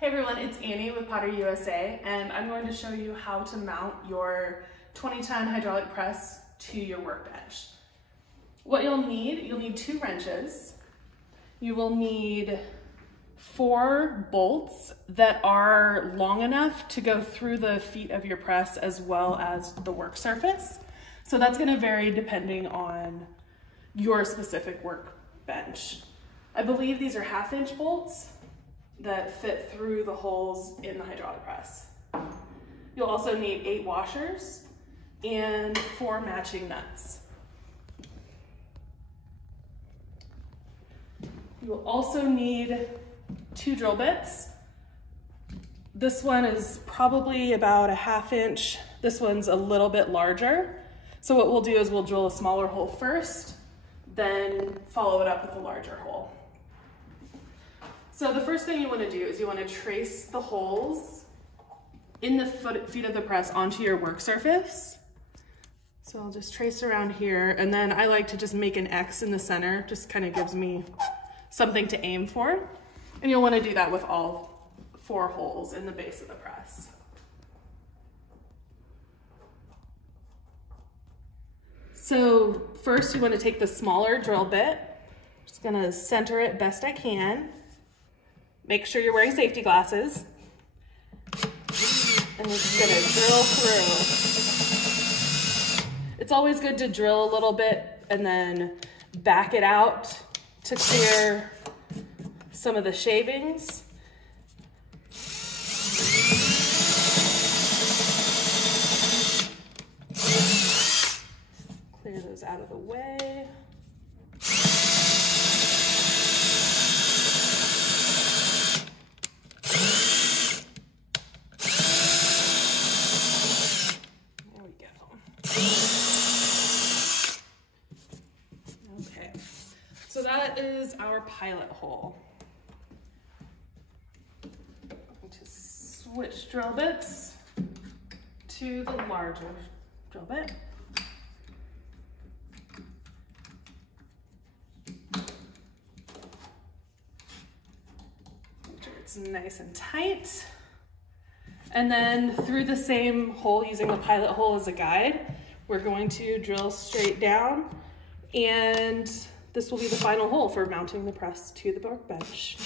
Hey everyone, it's Annie with PotterUSA, and I'm going to show you how to mount your 2010 hydraulic press to your workbench. What you'll need 2 wrenches. You will need 4 bolts that are long enough to go through the feet of your press as well as the work surface. So that's going to vary depending on your specific workbench. I believe these are 1/2-inch bolts that fit through the holes in the hydraulic press. You'll also need 8 washers and 4 matching nuts. You'll also need 2 drill bits. This one is probably about a 1/2 inch. This one's a little bit larger. So what we'll do is we'll drill a smaller hole first, then follow it up with a larger hole. So the first thing you want to do is you want to trace the holes in the feet of the press onto your work surface. So I'll just trace around here, and then I like to just make an X in the center, just kind of gives me something to aim for. And you'll want to do that with all 4 holes in the base of the press. So first you want to take the smaller drill bit. I'm just going to center it best I can. Make sure you're wearing safety glasses. And you're just gonna drill through. It's always good to drill a little bit and then back it out to clear some of the shavings. Clear those out of the way. So that is our pilot hole. Just switch drill bits to the larger drill bit. Make sure it's nice and tight. And then through the same hole, using the pilot hole as a guide, we're going to drill straight down, and this will be the final hole for mounting the press to the workbench.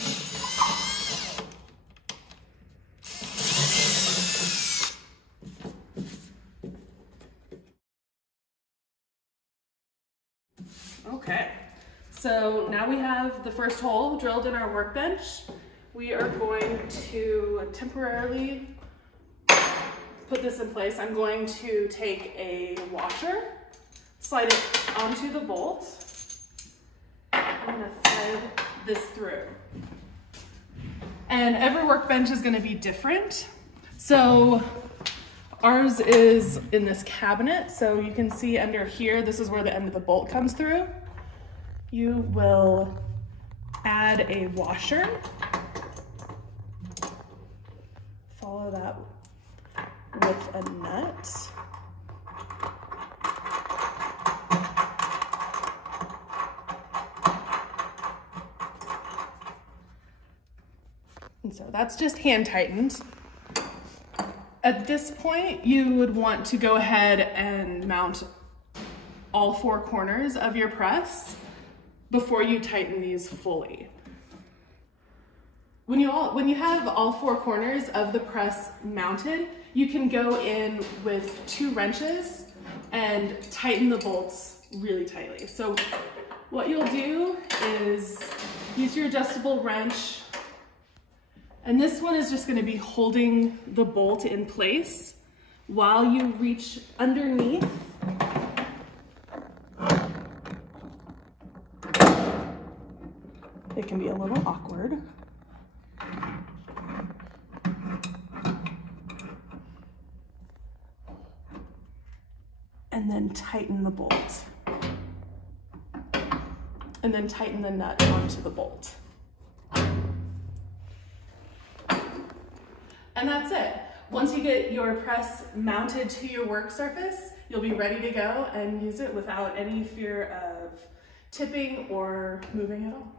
Okay, so now we have the first hole drilled in our workbench. We are going to temporarily put this in place. I'm going to take a washer, slide it onto the bolt. I'm gonna thread this through. And every workbench is gonna be different. So ours is in this cabinet. So you can see under here, this is where the end of the bolt comes through. You will add a washer. Follow that with a nut. And so that's just hand tightened. At this point, you would want to go ahead and mount all 4 corners of your press before you tighten these fully. When you have all 4 corners of the press mounted, you can go in with 2 wrenches and tighten the bolts really tightly. So what you'll do is use your adjustable wrench, and this one is just going to be holding the bolt in place while you reach underneath. It can be a little awkward. And then tighten the bolt. And then tighten the nut onto the bolt. And that's it. Once you get your press mounted to your work surface, you'll be ready to go and use it without any fear of tipping or moving at all.